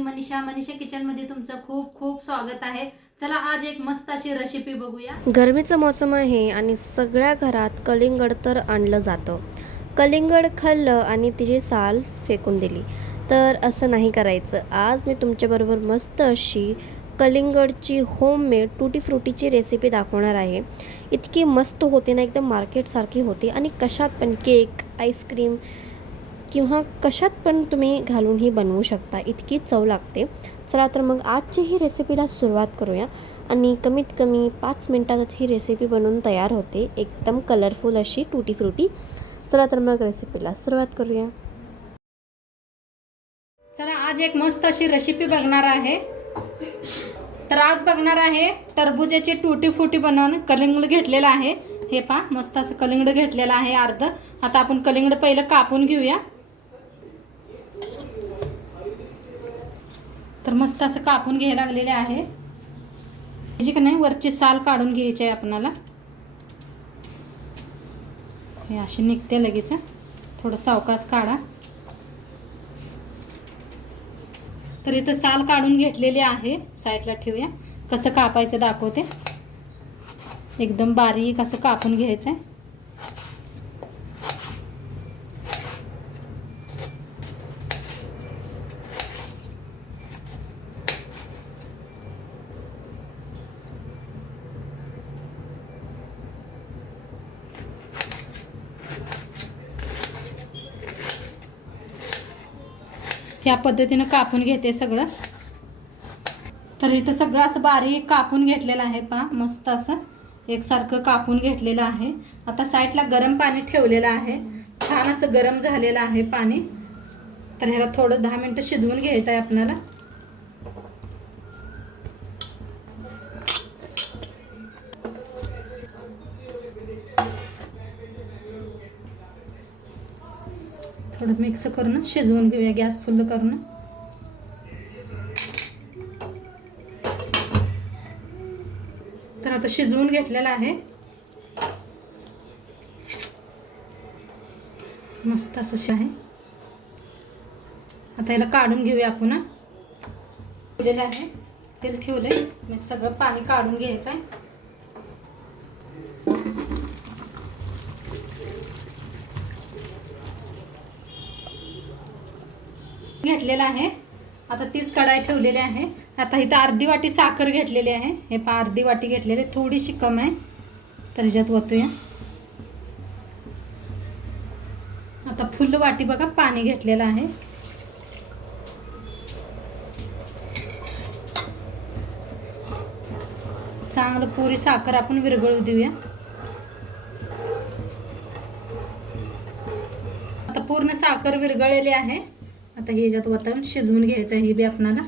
मी Manisha kitchen मध्ये तुमचं खूप खूप स्वागत आहे। चला आज एक मस्त अशी रेसिपी बघूया। गरमीचा मौसम आहे आणि सगळ्या घरात कलिंगड तर आणलं जातं। कलिंगड खाल्लं आणि तिची साल फेकून दिली तर असं नाही करायचं। आज मी तुमच्याबरोबर मस्त अशी कलिंगडची होममेड टूटी फ्रुटीची रेसिपी दाखवणार आहे। इतकी मस्त होते ना, एकदम मार्केटसारखी होते आणि कशात पण केक, आईस्क्रीम किंवा कशात पण तुम्ही घालून ही बनवू शकता, इतकी चव लागते। चला तर मग आजची ही रेसिपीला सुरुवात करूया आणि कमीत कमी 5 मिनिटातच ही रेसिपी बनवून तयार होते, एकदम कलरफुल अशी टूटी फ्रुटी। चला तर मग रेसिपीला सुरुवात करूया। चला आज एक मस्त अशी रेसिपी बघणार आहे। तर आज बघणार आहे टरबूजाची टूटी फ्रुटी बनवून कलिंगड घेतलेला आहे। हे पहा मस्त असं कलिंगड घेतलेलं आहे अर्ध। आता आपण कलिंगड पहिलं कापून घेऊया। तर मस्त असं कापून घ्यायला लागलेले आहे। जी की नाही वरची साल काढून घ्यायची आहे आपल्याला। हे अशी निघते लगेच, थोडं सावकाश काढा। तर इथं साल काढून घेतलेली आहे, साईडला ठेवूया। कसं कापायचं दाखवते। एकदम बारीक असं कापून घ्यायचं आहे। ह्या पद्धतीने कापून घेते सगळं। तर इथं सगळं असं बारीक कापून घेतलेलं आहे। पहा मस्त असं एकसारखं कापून घेतलेलं आहे। आता साईडला गरम पाणी ठेवलेलं आहे, छान असं गरम झालेलं आहे पाणी। तर ह्याला थोडं 10 मिनिटं शिजवून घ्यायचं आहे आपल्याला। थोडं मिक्स करून शिजवून घेऊया, गॅस फुल करून। तर आता शिजवून घेतलेलं आहे, मस्त असं आहे। आता याला काढून घेऊया आपण। ठेवलेलं आहे, तेल ठेवलंय मी, सगळं पाणी काढून घ्यायचं आहे। घेतलेला आहे। आता तीच कढाई ठेवलेली आहे। आता इथं अर्धी वाटी साखर घेतलेली आहे। हे पहा अर्धी वाटी घेतलेली, थोडीशी कम आहे, तर ह्याच्यात ओतूया। आता फुल वाटी बघा पाणी घेतलेलं आहे। चांगलं पुरी साखर आपण विरघळू देऊया। आता पूर्ण साखर विरघळलेली आहे। आता हे ह्याच्यात वतून शिजवून घ्यायचं आहे, हे बी आपल्याला।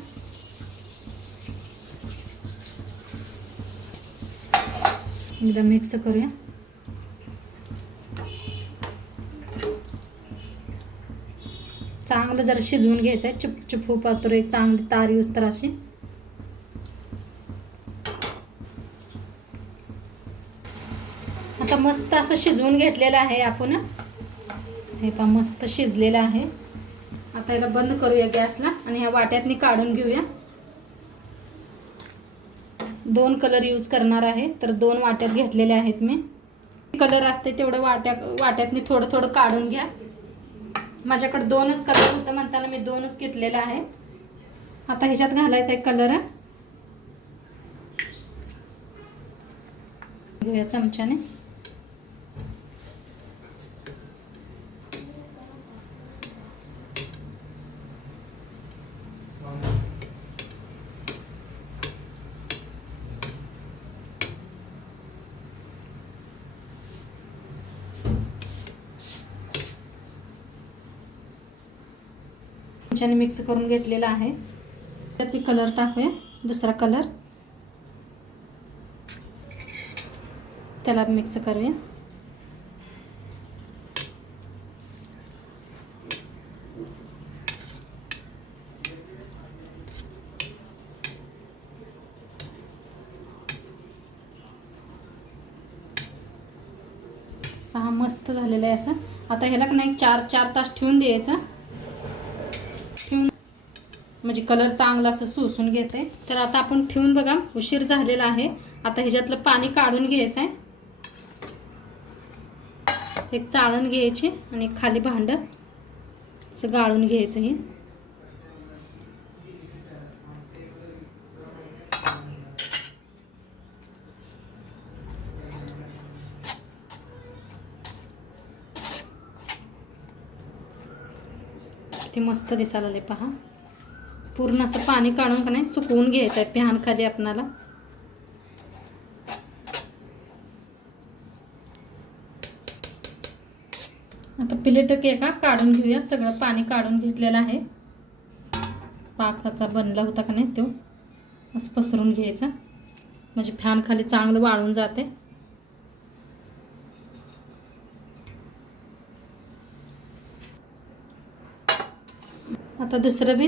एकदा मिक्स करूया। चांगलं जरा शिजवून घ्यायचं आहे, चुप चुप पातळ एक चांगली तार येऊस तर अशी। आता मस्त असं शिजवून घेतलेलं आहे आपण। हे पहा मस्त शिजलेलं आहे। आता याला बंद करूया गॅसला आणि ह्या वाट्यातनी काढून घेऊया। 2 कलर यूज करणार आहे, तर 2 वाट्यात घेतलेले आहेत मी। कलर असते तेवढं वाट्यातनी थोडं थोडं काढून घ्या। माझ्याकडे 2च कलर होतं म्हणताना मी 2च घेतलेले आहे। आता ह्याच्यात घालायचा एक कलर घेऊया चमच्याने। चमच्याने मिक्स करून घेतलेला आहे। त्यात मी कलर टाकूया, दुसरा कलर, त्याला मिक्स करूया। पहा मस्त झालेलं आहे असं। आता ह्याला नाही 4 तास ठेवून द्यायचं। म्हणजे कलर चांगला असं सुसून घेते. तर आता आपण ठेवून बघा उशीर झालेला आहे. आता ह्याच्यातलं पाणी काढून घ्यायचं आहे. एक चाळण घ्यायची आणि खाली भांडं असं गाळून घ्यायचं. हे किती मस्त दिसायला लागले पहा. पूर्ण असं पाणी काढून का नाही सुकवून घ्यायचं आहे फॅन खाली आपणाला. आता प्लेट एका काढून घेऊया. सगळं पाणी काढून घेतलेलं आहे. पाकाचा बनला होता का नाही तो असं पसरून घ्यायचा म्हणजे फॅन खाली चांगलं वाळून जाते. आता दुसरं बी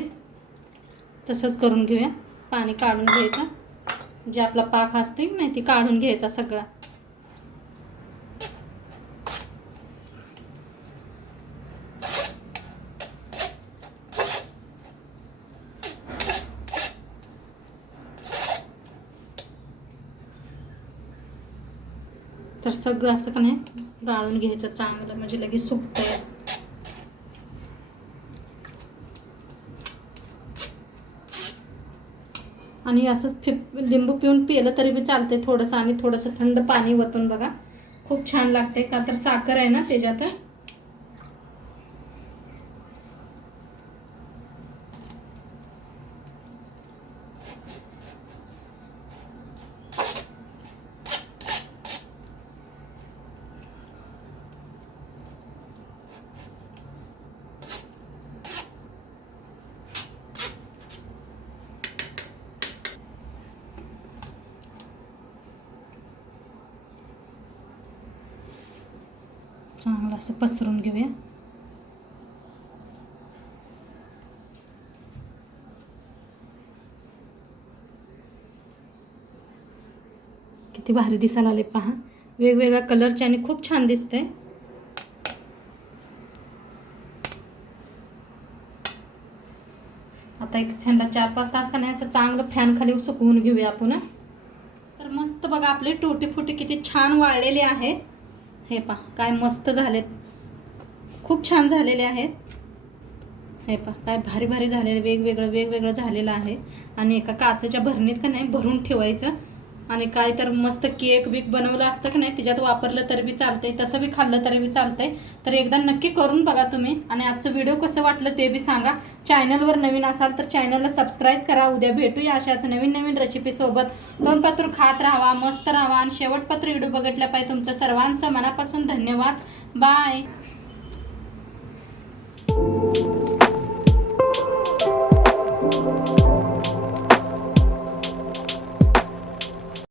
तसंच करून घेऊया. पाणी काढून घ्यायचं जे आपला पाक असतो नाही ती काढून घ्यायचा सगळा. तर सगळं असं का नाही गाळून घ्यायचं चांगलं म्हणजे लगेच सुकतंय. आणि असंच लिंबू पिऊन पिलं तरी बी चालते थोडंसं. आणि थोडंसं थंड पाणी वतून बघा खूप छान लागते. का तर साखर आहे ना त्याच्यात. चांगलं असं पसरून घेऊया. किती भारी दिसायला आले पहा. वेगवेगळ्या कलरचे आणि खूप छान दिसते. आता एक थंड 4-5 तास का नाही असं चांगलं फॅन खाली सुकवून घेऊया आपण. तर मस्त बघा आपले टुटी फुटी किती छान वाळलेले आहे. हे पहा काय मस्त झालेत. खूप छान झालेले आहेत. हे पहा काय भारी भारी झालेले वेगवेगळं झालेलं आहे. आणि एका काचेच्या भरणीत का नाही भरून ठेवायचं. आणि काय तर मस्त केक बिक बनवलं असतं की नाही त्याच्यात वापरलं तरी बी चालतंय. तसं बी खाल्लं तरी बी चालतंय. तर एकदा नक्की करून बघा तुम्ही. आणि आजचं व्हिडिओ कसं वाटलं ते बी सांगा. चॅनलवर नवीन असाल तर चॅनलला सबस्क्राईब करा. उद्या भेटूया अशाच नवीन रेसिपीसोबत. तोंडपात्र खात राहावा, मस्त राहावा. आणि शेवटपत्र व्हिडिओ बघितल्या पाहिजे. तुमचं सर्वांचं मनापासून धन्यवाद. बाय.